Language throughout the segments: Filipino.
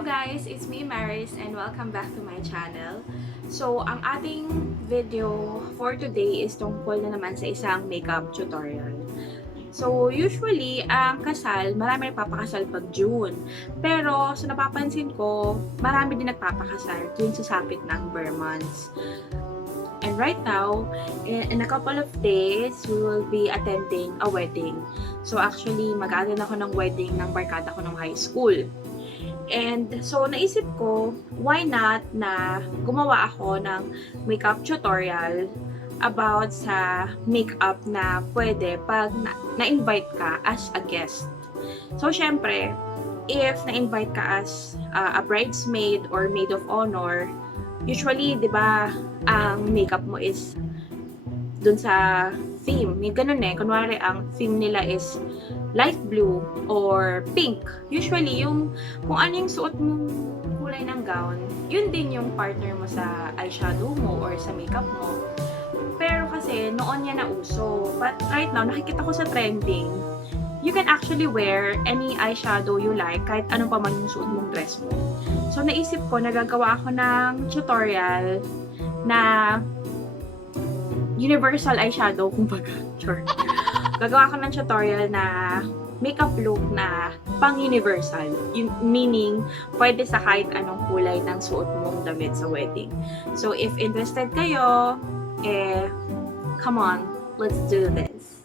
Hello guys, it's me Maris and welcome back to my channel. So, ang ating video for today is tungkol na naman sa isang makeup tutorial. So, usually, ang kasal, marami nagpapakasal pag June. Pero, sa napapansin ko, marami din nagpapakasal tuwing sasapit ng bare months. And right now, in a couple of days, we will be attending a wedding. So, actually, mag-attend ako ng wedding ng barkada ko ng high school. And so, naisip ko, why not na gumawa ako ng makeup tutorial about sa makeup na pwede pag na-invite ka as a guest. So, syempre, if na-invite ka as a bridesmaid or maid of honor, usually, di ba, ang makeup mo is dun sa theme. May ganun eh. Kunwari, ang theme nila is light blue or pink. Usually, kung ano yung suot mong kulay ng gown, yun din yung partner mo sa eyeshadow mo or sa makeup mo. Pero kasi, noon yan na uso. But right now, nakikita ko sa trending, you can actually wear any eyeshadow you like kahit ano pa man yung suot mong dress mo. So, naisip ko, nagagawa ako ng tutorial na universal eyeshadow, kumbaga. Sure. Gagawa ko ng tutorial na makeup look na pang-universal. Meaning, pwede sa kahit anong kulay ng suot mong damit sa wedding. So, if interested kayo, come on, let's do this.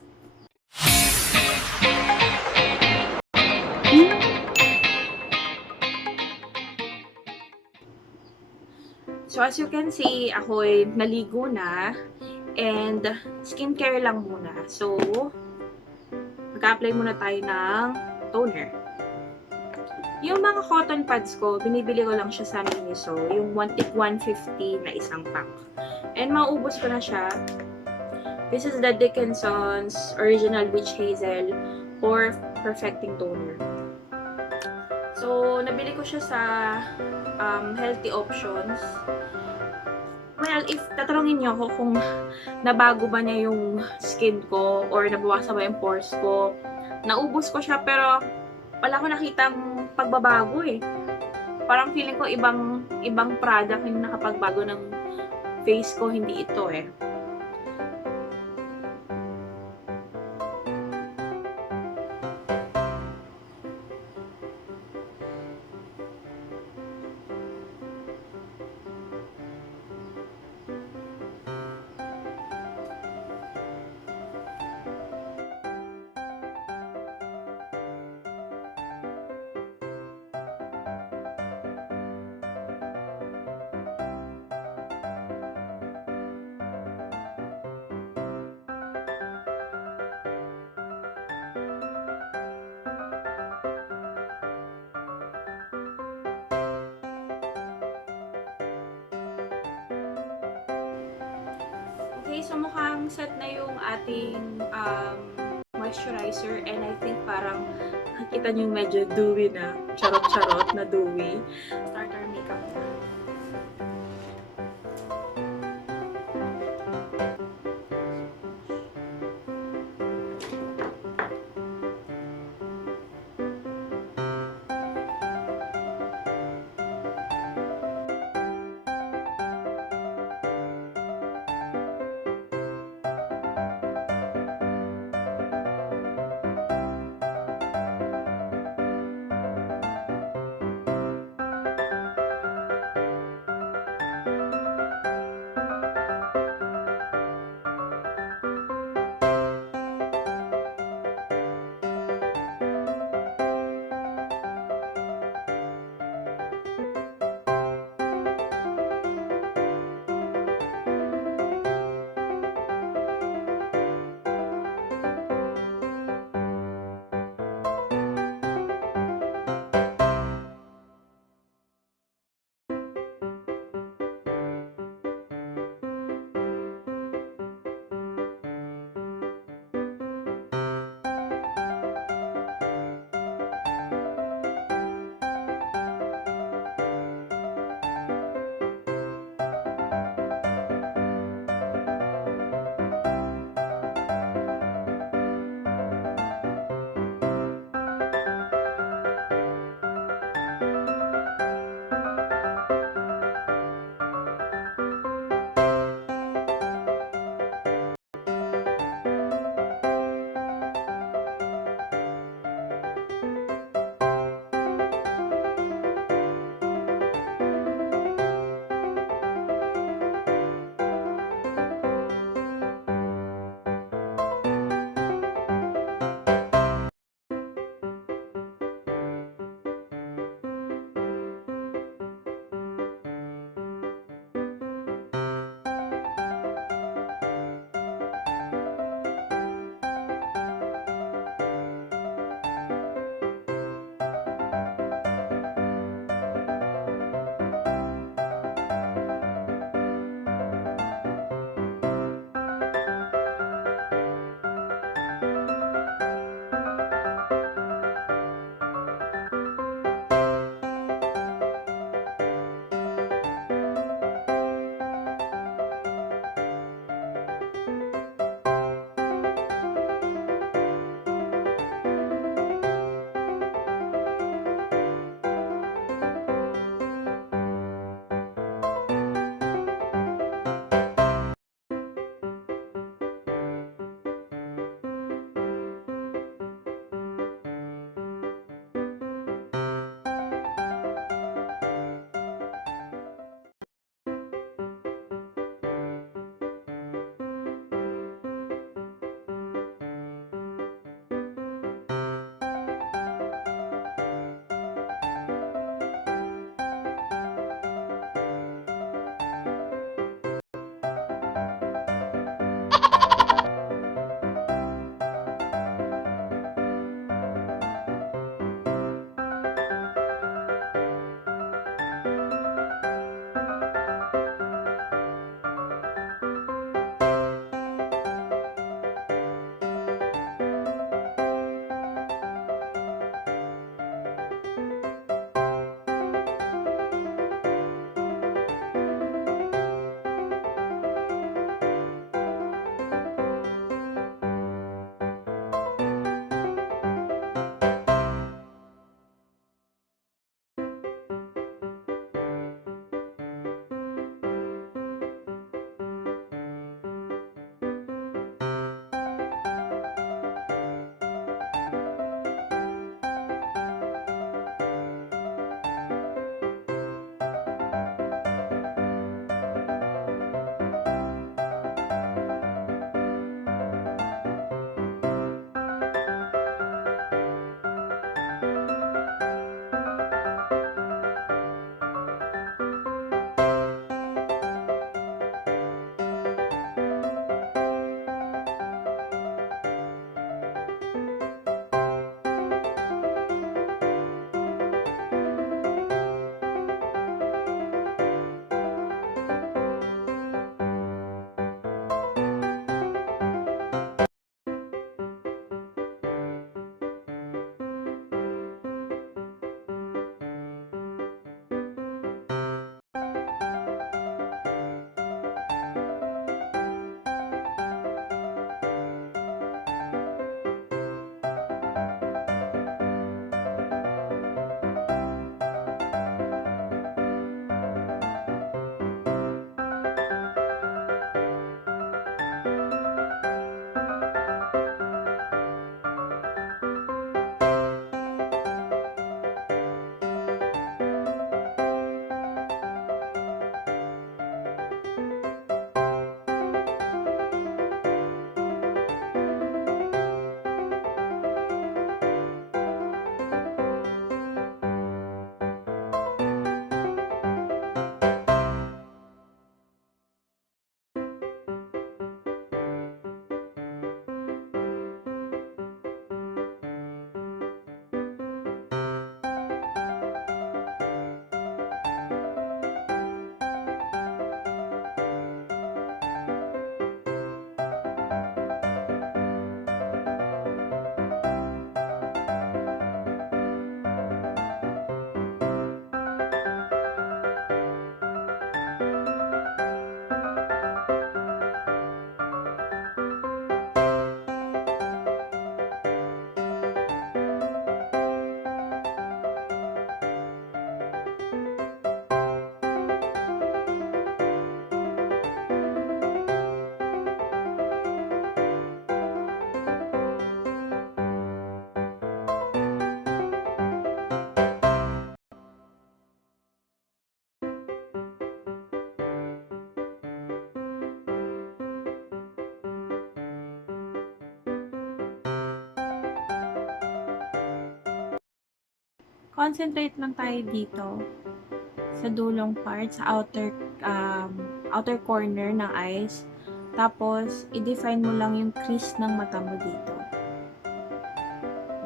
So, as you can see, ako'y naligo na. And, skincare lang muna. So, mag-apply muna tayo ng toner. Yung mga cotton pads ko, binibili ko lang siya sa Miniso. Yung 150 na isang pack. And, mauubos ko na siya. This is the Dickinson's Original Witch Hazel or Perfecting Toner. So, nabili ko siya sa Healthy Options. Well, if tatanungin niyo ako kung nabago ba niya yung skin ko or nabawasan ba yung pores ko, naubos ko siya pero wala ko nakitang pagbabago eh. Parang feeling ko ibang product yung nakapagbago ng face ko, hindi ito eh. Okay, so mukhang set na yung ating moisturizer and I think parang nakikita nyo medyo dewy na. Charot-charot na dewy. Start our makeup na. concentrate lang tayo dito sa dulong part, sa outer corner ng eyes. Tapos, i-define mo lang yung crease ng mata mo dito.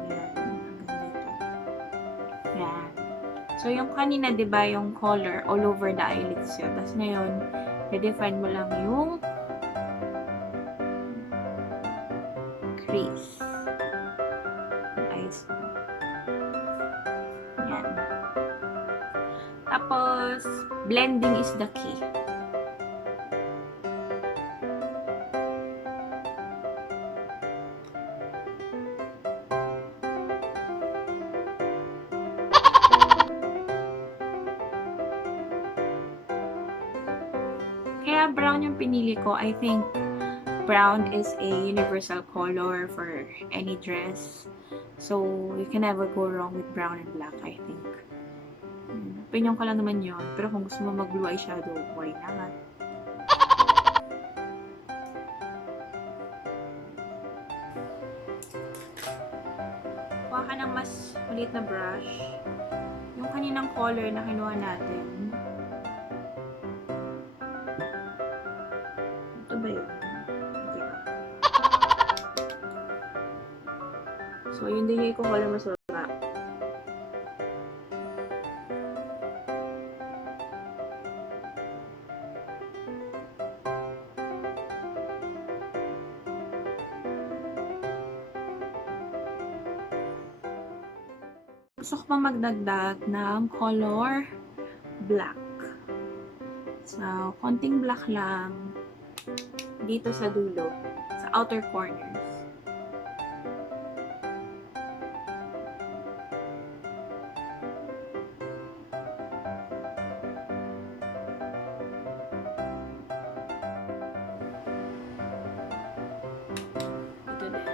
Ayan, hanggang dito. Ayan. So, yung kanina, di ba, yung color all over the eyelids yun. Tapos ngayon, i-define mo lang yung crease ng eyes mo. Ayan. Tapos, blending is the key. Kaya brown yung pinili ko. I think brown is a universal color for any dress. So, you can never go wrong with brown and black, I think. Opinion ko lang naman yun. Pero kung gusto mo mag-blue eyeshadow, why not? Kuha ka ng mas maliit na brush. Yung kaninang color na kinuha natin. Ito ba yun? Hindi ba? So, yun din yung i-color mo sa baba. Gusto ko pa magdagdag ng color black. So, konting black lang dito sa dulo, sa outer corners. Ito din.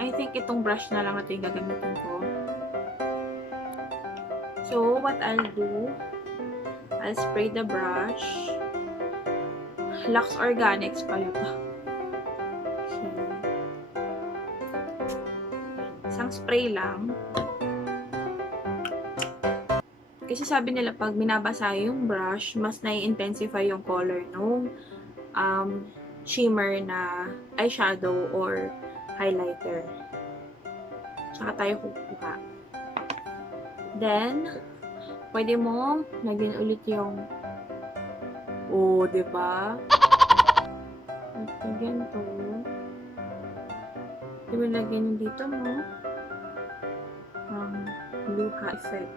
I think itong brush na lang ito yung gagamitin ko. So, what I'll do, I'll spray the brush. Luxe Organics pala to. Okay. Isang spray lang. Kasi sabi nila pag binabasa yung brush, mas nai-intensify yung color nung shimmer na eyeshadow or highlighter. Tsaka tayo kukuha. Then, pwede mo lagyan ulit yung diba? At lagyan to. Pwede mo lagyan yung dito mo blue effect.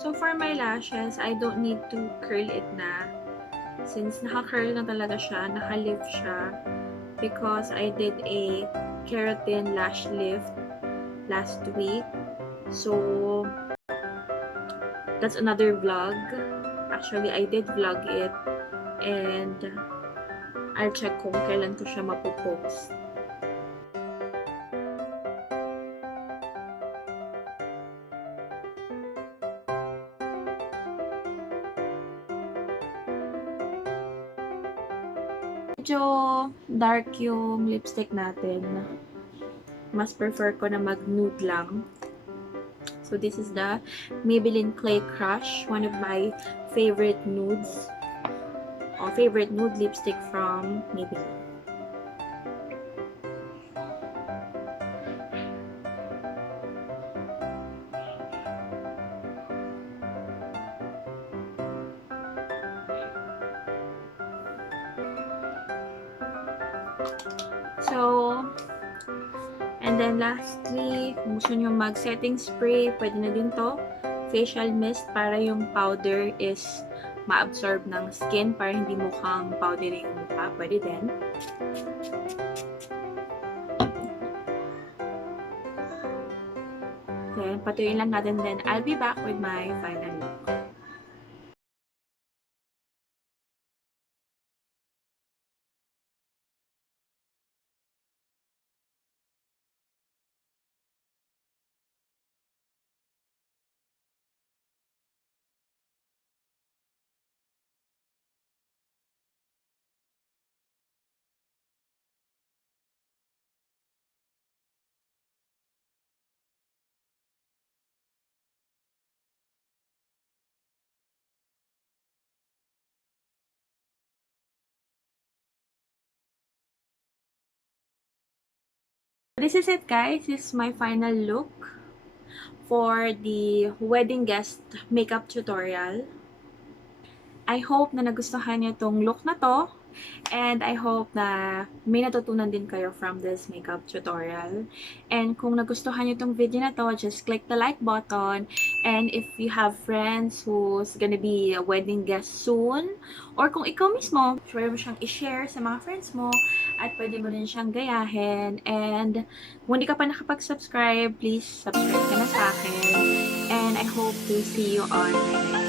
So for my lashes, I don't need to curl it na. Since naka-curl na talaga siya, naka-lift siya. Because I did a keratin lash lift last week. So, that's another vlog. Actually, I did vlog it. And I'll check kung kailan ko siya mapopost. Medyo dark yung lipstick natin. Mas prefer ko na mag-nude lang. So, this is the Maybelline Clay Crush. One of my favorite nudes. Or favorite nude lipstick from Maybelline. So, and then lastly, kung gusto nyo mag-setting spray, pwede na din to. Facial mist para yung powder is ma-absorb ng skin para hindi mukhang powdery yung mukha. Pwede din. Then, patuloy lang natin. Then, I'll be back with my final look. This is it, guys. This is my final look for the wedding guest makeup tutorial. I hope na nagustuhan niyo tong look na to. And I hope na may natutunan din kayo from this makeup tutorial. And kung nagustuhan niyo tong video na to, just click the like button. And if you have friends who's gonna be a wedding guest soon, or kung ikaw mismo, try mo siyang i-share sa mga friends mo, at pwede mo rin siyang gayahin. And kung hindi ka pa nakapag-subscribe, please subscribe ka na sa akin. And I hope to see you on my next